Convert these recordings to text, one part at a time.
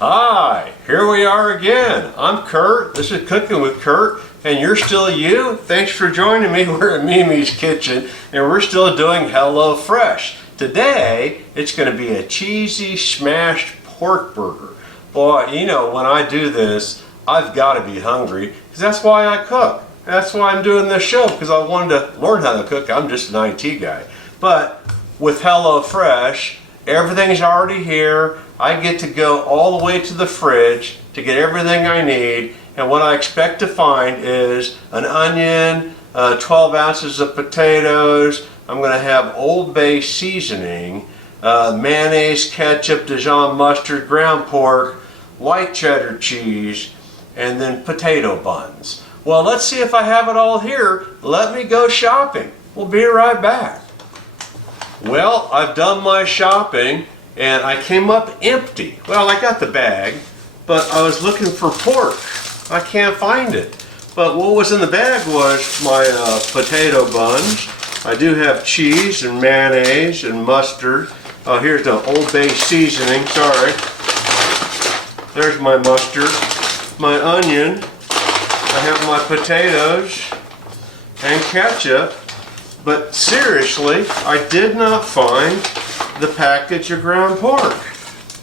Hi, here we are again. I'm Kurt. This is Cooking with Kurt, and you're still you. Thanks for joining me. We're at Mimi's Kitchen, and we're still doing Hello Fresh. Today, it's going to be a cheesy smashed pork burger. Boy, you know, when I do this, I've got to be hungry, because that's why I cook. That's why I'm doing this show, because I wanted to learn how to cook. I'm just an IT guy. But with Hello Fresh, everything's already here. I get to go all the way to the fridge to get everything I need, and what I expect to find is an onion, 12 ounces of potatoes. I'm going to have Old Bay seasoning, mayonnaise, ketchup, Dijon mustard, ground pork, white cheddar cheese, and then potato buns. Well, let's see if I have it all here. Let me go shopping. We'll be right back. Well, I've done my shopping and I came up empty. Well, I got the bag, but I was looking for pork. I can't find it. But what was in the bag was my potato buns. I do have cheese and mayonnaise and mustard. Oh, here's the Old Bay seasoning, sorry. There's my mustard, my onion. I have my potatoes and ketchup. But seriously, I did not find the package of ground pork.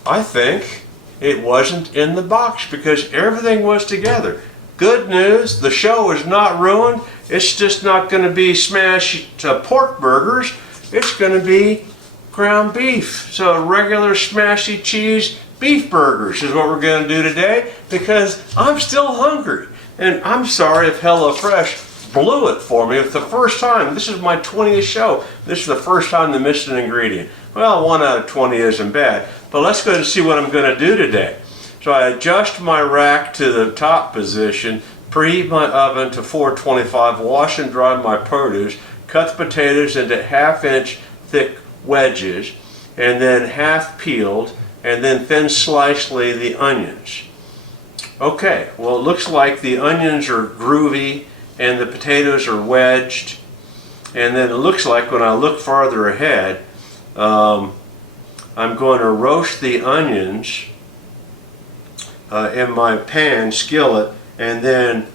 I think it wasn't in the box because everything was together. Good news, the show is not ruined. It's just not going to be smashed pork burgers. It's going to be ground beef. So regular smashy cheese beef burgers is what we're going to do today because I'm still hungry. And I'm sorry if HelloFresh blew it for me. It's the first time. This is my 20th show. This is the first time they missed an ingredient. Well, 1 out of 20 isn't bad. But let's go and see what I'm going to do today. So I adjust my rack to the top position, preheat my oven to 425, wash and dry my produce, cut the potatoes into 1/2-inch thick wedges, and then half peeled, and then thin slicely the onions. Okay, well it looks like the onions are groovy and the potatoes are wedged, and then it looks like when I look farther ahead, I'm going to roast the onions in my pan skillet and then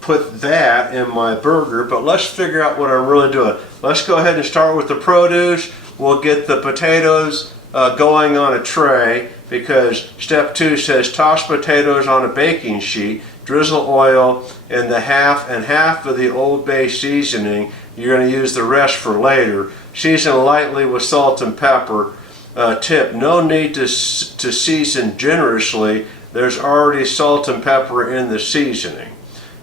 put that in my burger. But let's figure out what I'm really doing. Let's go ahead and start with the produce. We'll get the potatoes going on a tray because step 2 says toss potatoes on a baking sheet, drizzle oil in the half and half of the Old Bay seasoning. You're going to use the rest for later. Season lightly with salt and pepper. Tip, no need to season generously. There's already salt and pepper in the seasoning.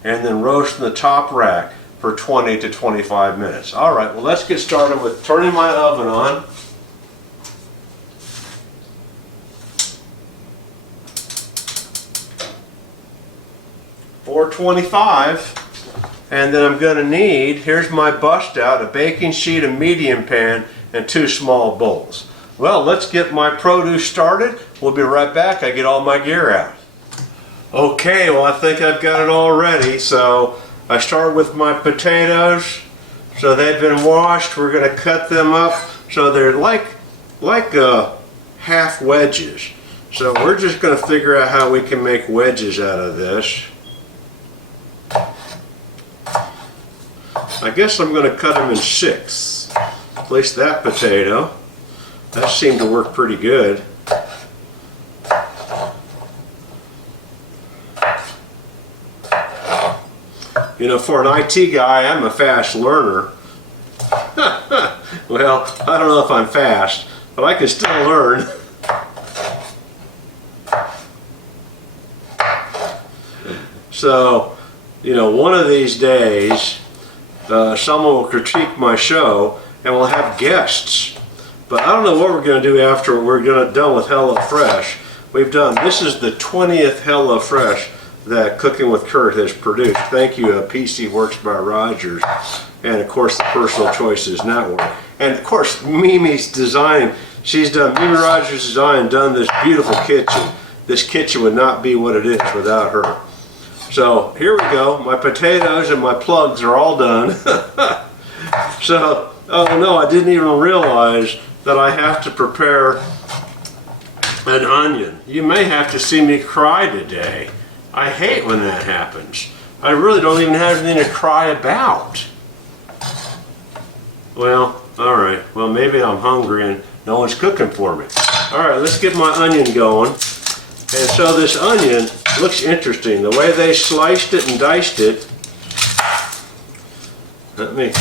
And then roast in the top rack for 20 to 25 minutes. All right, well let's get started with turning my oven on. $425, and then I'm going to need, here's my bust out, a baking sheet, a medium pan, and 2 small bowls. Well, let's get my produce started. We'll be right back. I get all my gear out. Okay, well I think I've got it all ready. So I start with my potatoes. So they've been washed. We're going to cut them up so they're like half wedges. So we're just going to figure out how we can make wedges out of this. I guess I'm going to cut them in 6. Place that potato. That seemed to work pretty good. You know, for an IT guy, I'm a fast learner. Well, I don't know if I'm fast, but I can still learn. So, you know, one of these days, someone will critique my show and we'll have guests. But I don't know what we're going to do after we're done with HelloFresh. We've done, this is the 20th HelloFresh that Cooking with Kurt has produced. Thank you, PCworks by Rogers, and of course the Personal Choices Network. And of course Mimi's design, she's done, Mimi Rogers' design, done this beautiful kitchen. This kitchen would not be what it is without her. So here we go, my potatoes and my plugs are all done. So, oh no, I didn't even realize that I have to prepare an onion. You may have to see me cry today. I hate when that happens. I really don't even have anything to cry about. Well, alright. Well, maybe I'm hungry and no one's cooking for me. Alright, let's get my onion going. And so this onion looks interesting. The way they sliced it and diced it. Let me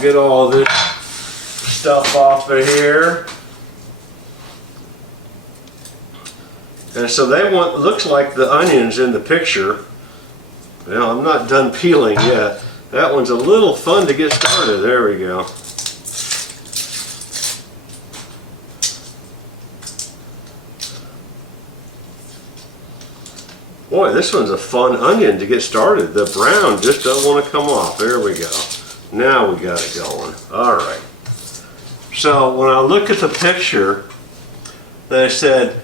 get all this stuff off of here. And so they want, looks like the onions in the picture. Well, I'm not done peeling yet. That one's a little fun to get started. There we go. Boy, this one's a fun onion to get started. The brown just doesn't want to come off. There we go. Now we got it going. All right. So when I look at the picture, they said,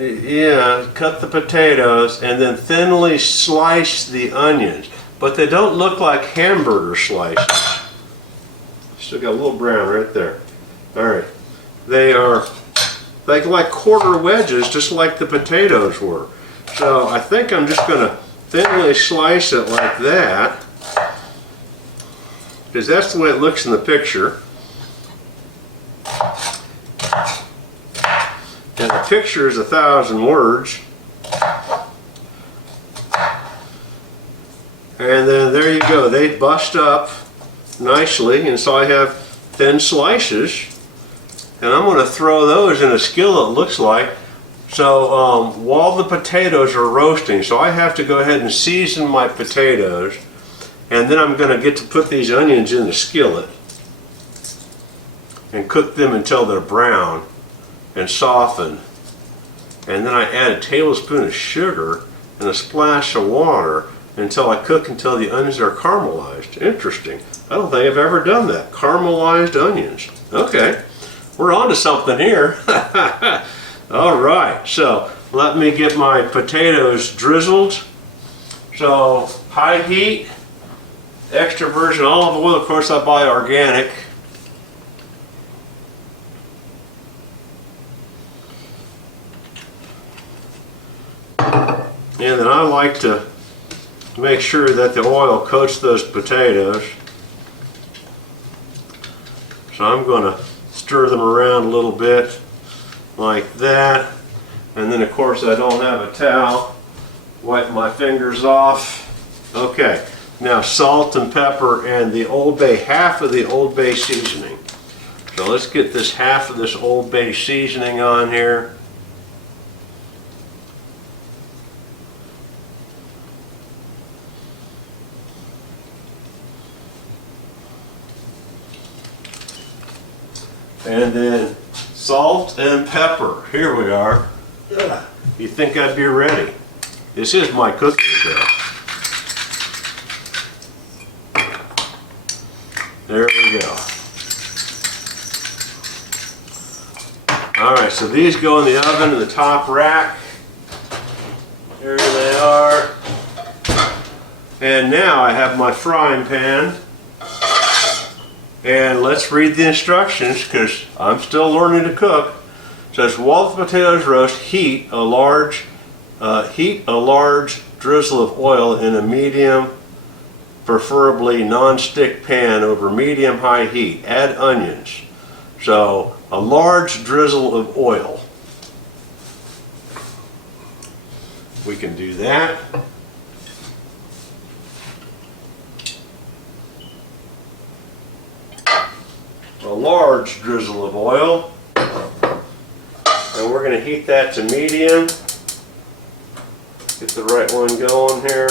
yeah, cut the potatoes and then thinly slice the onions. But they don't look like hamburger slices. Still got a little brown right there. All right. They are like quarter wedges, just like the potatoes were. So I think I'm just going to thinly slice it like that, because that's the way it looks in the picture. And the picture is 1,000 words. And then there you go. They bust up nicely, and so I have thin slices. And I'm going to throw those in a skillet, it looks like. So while the potatoes are roasting, so I have to go ahead and season my potatoes. And then I'm going to get to put these onions in the skillet and cook them until they're brown and soften. And then I add a tablespoon of sugar and a splash of water until I cook until the onions are caramelized. Interesting. I don't think I've ever done that. Caramelized onions. Okay, we're on to something here. All right, so let me get my potatoes drizzled. So high heat, extra virgin olive oil. Of course, I buy organic. And then I like to make sure that the oil coats those potatoes. So I'm going to stir them around a little bit like that. And then of course I don't have a towel. Wipe my fingers off. Okay, now salt and pepper and the Old Bay, half of the Old Bay seasoning. So let's get this half of this Old Bay seasoning on here. And then salt and pepper. Here we are. You think I'd be ready? This is my cooking show. There we go. Alright, so these go in the oven in the top rack. Here they are. And now I have my frying pan. And let's read the instructions, because I'm still learning to cook. It says, while the potatoes roast, heat a large drizzle of oil in a medium, preferably non-stick pan over medium-high heat. Add onions. So a large drizzle of oil. We can do that. A large drizzle of oil, and we're going to heat that to medium. Get the right one going here.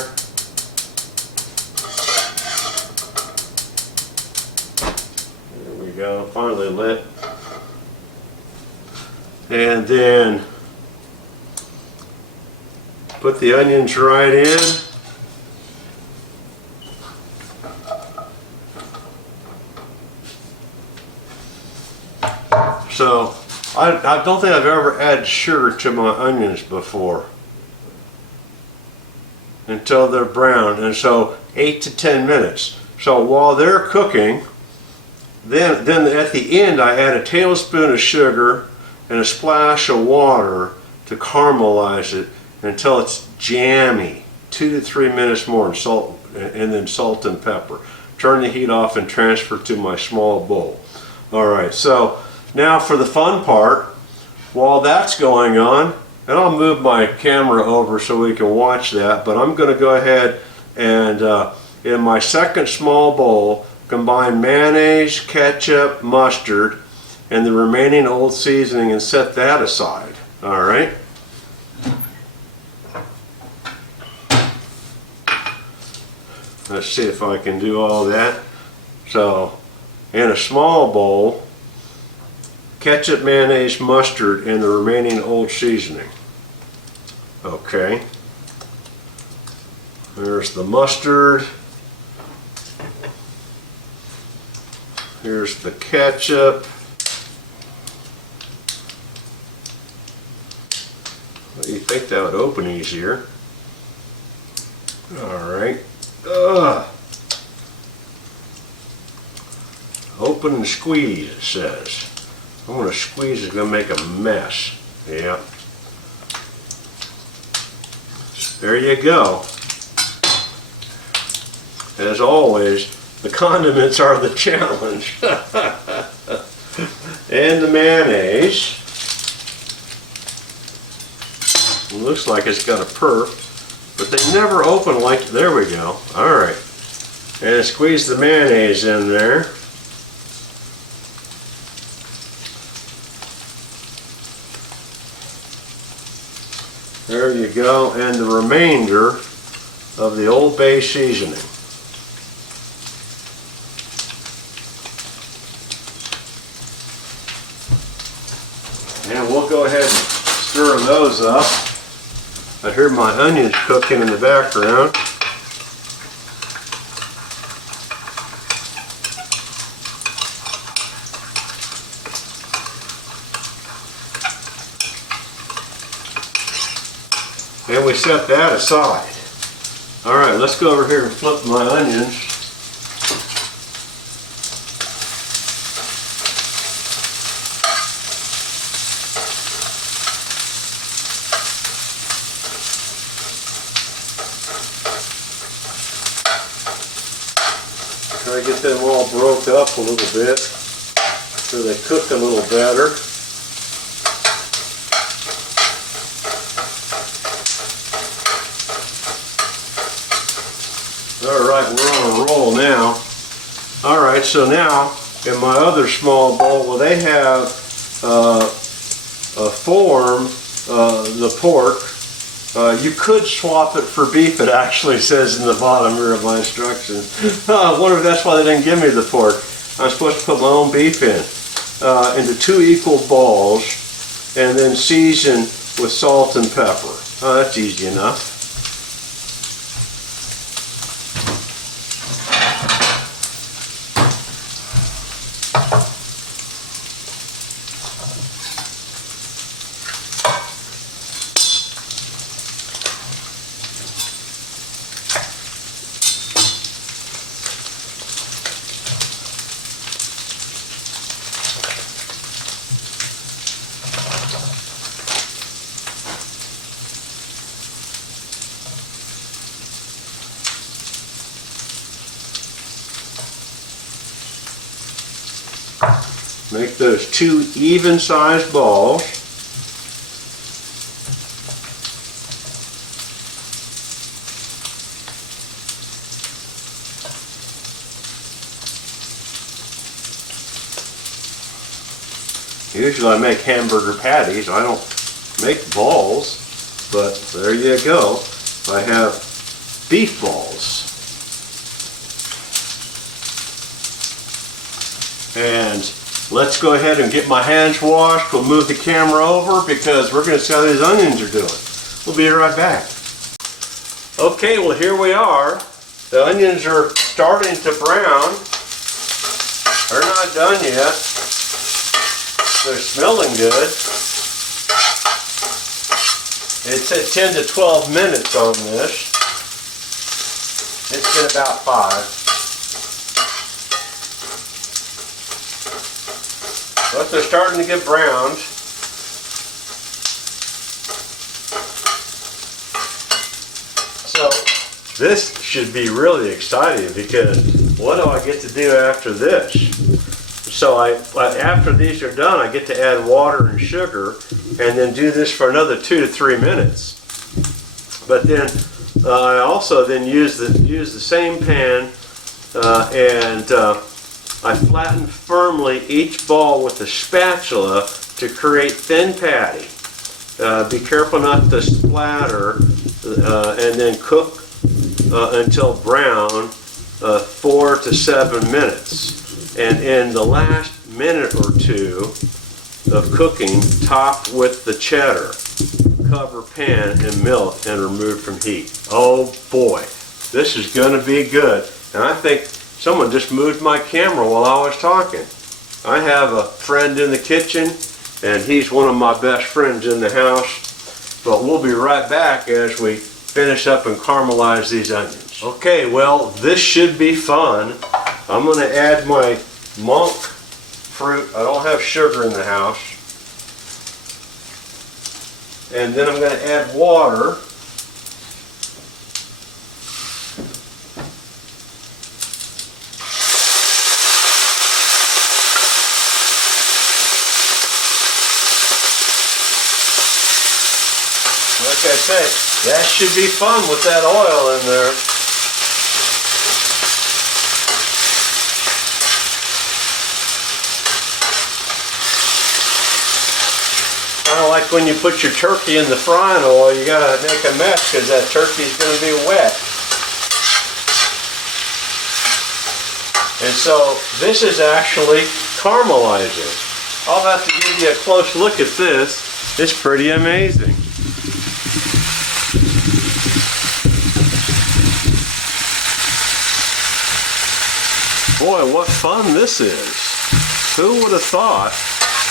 There we go, finally lit. And then put the onions right in. So I don't think I've ever added sugar to my onions before until they're brown, and so 8 to 10 minutes. So while they're cooking, Then at the end I add a tablespoon of sugar and a splash of water to caramelize it until it's jammy. 2 to 3 minutes more, and then salt and pepper. Turn the heat off and transfer to my small bowl. Alright, so now for the fun part. While that's going on, and I'll move my camera over so we can watch that, but I'm going to go ahead and in my second small bowl combine mayonnaise, ketchup, mustard, and the remaining old seasoning and set that aside. Alright. Let's see if I can do all that. So, in a small bowl, ketchup, mayonnaise, mustard, and the remaining old seasoning. Okay. There's the mustard. Here's the ketchup. Well, you think that would open easier. Alright. Open and squeeze, it says. I'm going to squeeze, it's going to make a mess. Yeah. There you go. As always, the condiments are the challenge. And the mayonnaise. It looks like it's got a perf, but they never open like, there we go. Alright. And squeeze the mayonnaise in there. There you go, and the remainder of the Old Bay seasoning. And we'll go ahead and stir those up. I hear my onions cooking in the background. And we set that aside. Alright, let's go over here and flip my onions. Try to get them all broke up a little bit so they cook a little better. Alright, we're on a roll now. Alright, so now in my other small bowl, well, they have a form, the pork. You could swap it for beef, it actually says in the bottom here of my instructions. I wonder if that's why they didn't give me the pork. I'm supposed to put my own beef in. Into 2 equal balls and then season with salt and pepper. Oh, that's easy enough. Make those 2 even-sized balls. Usually I make hamburger patties. I don't make balls, but there you go. I have beef balls. And let's go ahead and get my hands washed. We'll move the camera over because we're going to see how these onions are doing. We'll be right back. Okay, well here we are. The onions are starting to brown. They're not done yet. They're smelling good. It said 10 to 12 minutes on this. It's been about 5. but they're starting to get browned. So this should be really exciting because what do I get to do after this? So after these are done, I get to add water and sugar and then do this for another 2 to 3 minutes. But then I also then use the same pan and I flatten firmly each ball with a spatula to create thin patty. Be careful not to splatter, and then cook until brown, 4 to 7 minutes. And in the last minute or two of cooking, top with the cheddar. Cover pan in milk and remove from heat. Oh boy, this is going to be good. And I think someone just moved my camera while I was talking. I have a friend in the kitchen, and he's one of my best friends in the house. But we'll be right back as we finish up and caramelize these onions. Okay, well, this should be fun. I'm going to add my monk fruit. I don't have sugar in the house. And then I'm going to add water. Like I say, that should be fun with that oil in there. Kind of like when you put your turkey in the frying oil, you gotta make a mess because that turkey's gonna be wet. And so this is actually caramelizing. I'll have to give you a close look at this. It's pretty amazing. Boy, what fun this is. Who would have thought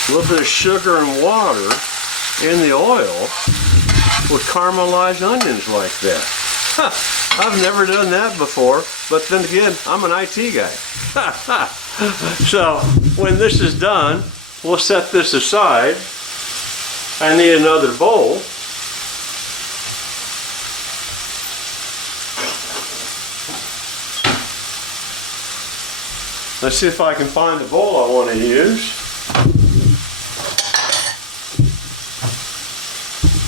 a little bit of sugar and water in the oil would caramelize onions like that? Huh, I've never done that before, but then again, I'm an IT guy. So when this is done, we'll set this aside. I need another bowl. Let's see if I can find the bowl I want to use.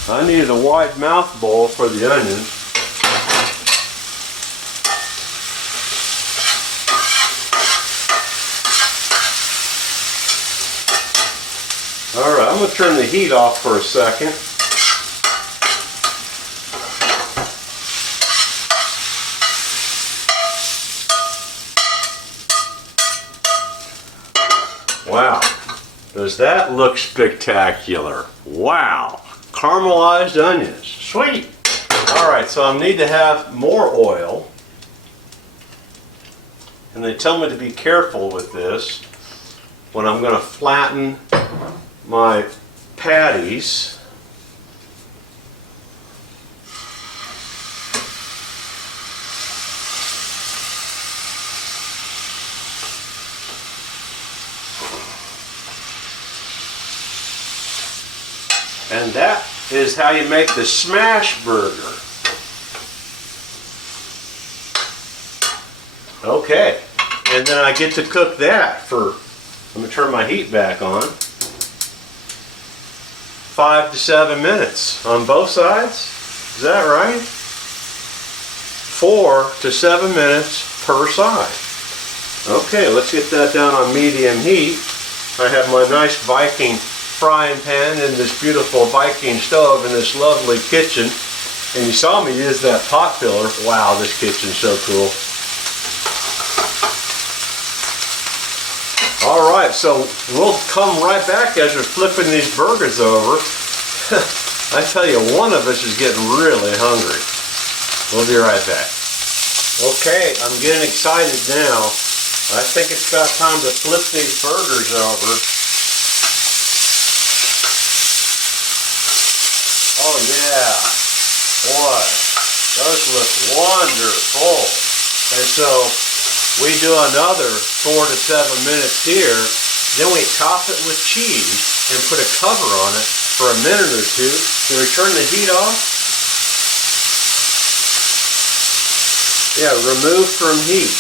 I need a wide mouth bowl for the onions. Alright, I'm going to turn the heat off for a second. Wow, does that look spectacular? Wow, caramelized onions, sweet. All right, so I need to have more oil. And they tell me to be careful with this when I'm going to flatten my patties. And that is how you make the smash burger. Okay, and then I get to cook that for, let me turn my heat back on, 5 to 7 minutes on both sides. Is that right? 4 to 7 minutes per side. Okay, let's get that down on medium heat. I have my nice Viking frying pan in this beautiful Viking stove in this lovely kitchen. And you saw me use that pot filler. Wow, this kitchen's so cool. Alright, so we'll come right back as we're flipping these burgers over. I tell you, one of us is getting really hungry. We'll be right back. Okay, I'm getting excited now. I think it's about time to flip these burgers over. Oh yeah, boy, those look wonderful. And so we do another 4 to 7 minutes here Then we top it with cheese and put a cover on it for a minute or two. Then we turn the heat off. Yeah, remove from heat.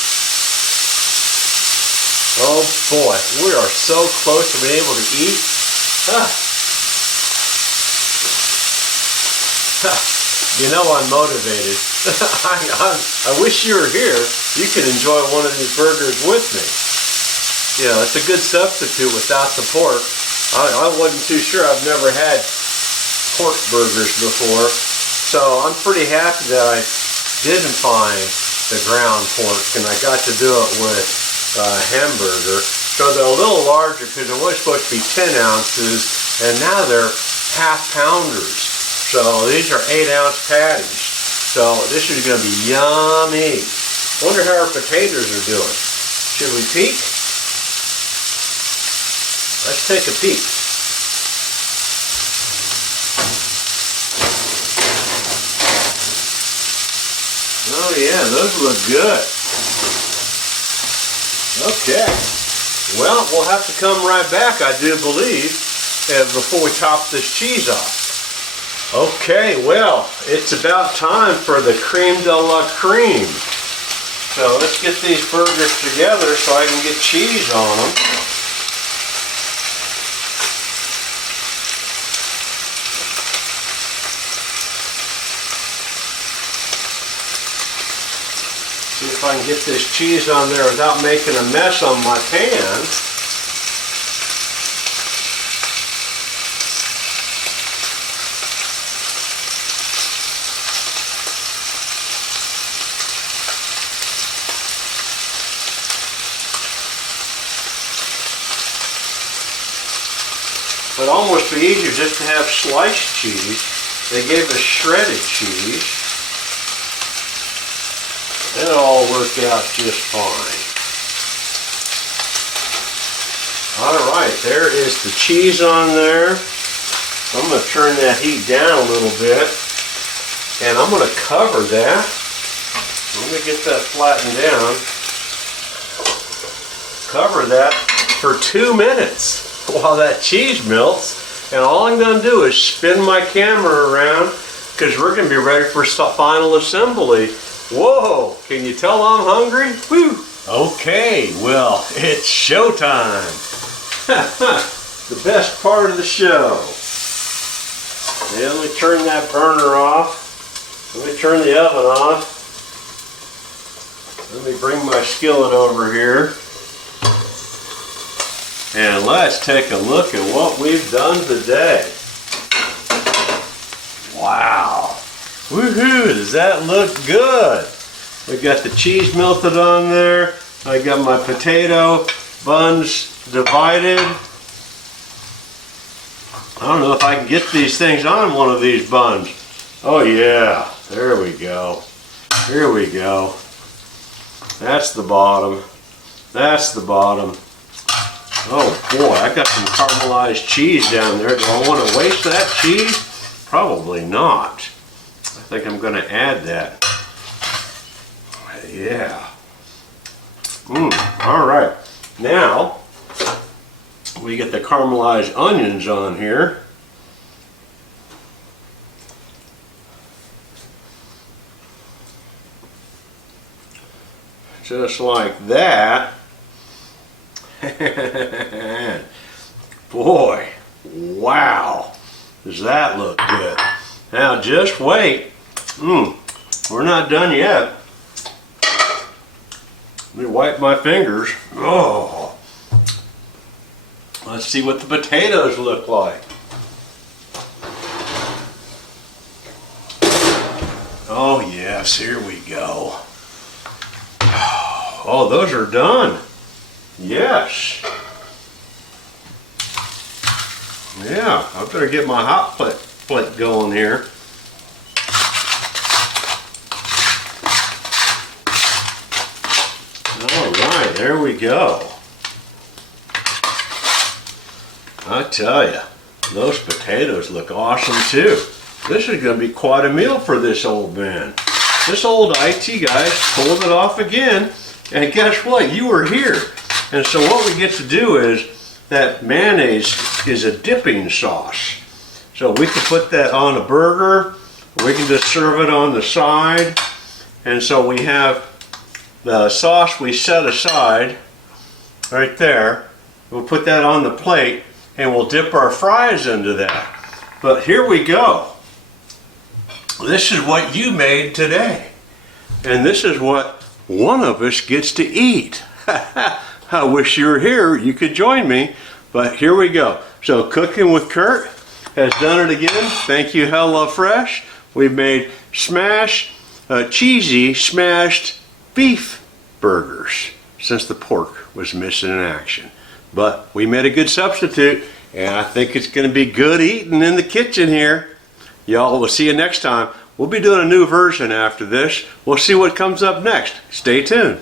Oh boy, we are so close to being able to eat. You know I'm motivated. I wish you were here. You could enjoy one of these burgers with me. You know, it's a good substitute without the pork. I wasn't too sure. I've never had pork burgers before. So I'm pretty happy that I didn't find the ground pork and I got to do it with hamburger. So they're a little larger because it was supposed to be 10 ounces and now they're half pounders. So these are 8-ounce patties. So this is going to be yummy. Wonder how our potatoes are doing. Should we peek? Let's take a peek. Oh yeah, those look good. Okay. Well, we'll have to come right back, I do believe, before we top this cheese off. Okay, well, it's about time for the creme de la creme. So let's get these burgers together so I can get cheese on them. See if I can get this cheese on there without making a mess on my pan. It'd almost be easier just to have sliced cheese. They gave us shredded cheese. It'll all work out just fine. Alright, there is the cheese on there. I'm going to turn that heat down a little bit. And I'm going to cover that. Let me get that flattened down. Cover that for 2 minutes while that cheese melts. And all I'm going to do is spin my camera around because we're going to be ready for final assembly. Whoa, can you tell I'm hungry? Woo! Okay, well, it's showtime. The best part of the show. Yeah, let me turn that burner off. Let me turn the oven off. Let me bring my skillet over here. And let's take a look at what we've done today. Wow. Woohoo, does that look good? We got the cheese melted on there. I got my potato buns divided. I don't know if I can get these things on one of these buns. Oh yeah, there we go. Here we go. That's the bottom. That's the bottom. Oh boy, I got some caramelized cheese down there. Do I want to waste that cheese? Probably not. I think I'm going to add that. Yeah. All right. Now, we get the caramelized onions on here. Just like that. Boy, wow. Does that look good? Now just wait. We're not done yet. Let me wipe my fingers. Oh. Let's see what the potatoes look like. Oh yes, here we go. Oh, those are done. Yes. Yeah, I better get my hot plate going here. Alright, there we go. I tell you, those potatoes look awesome too. This is going to be quite a meal for this old man. This old IT guy pulled it off again, and guess what? You were here. And so what we get to do is that mayonnaise is a dipping sauce. So we can put that on a burger, we can just serve it on the side. And so we have the sauce we set aside right there. We'll put that on the plate and we'll dip our fries into that. But here we go. This is what you made today. And this is what one of us gets to eat. I wish you were here, you could join me, but here we go. So Cooking with Kurt has done it again. Thank you, HelloFresh. We've made cheesy smashed beef burgers since the pork was missing in action. But we made a good substitute, and I think it's going to be good eating in the kitchen here. Y'all, we'll see you next time. We'll be doing a new version after this. We'll see what comes up next. Stay tuned.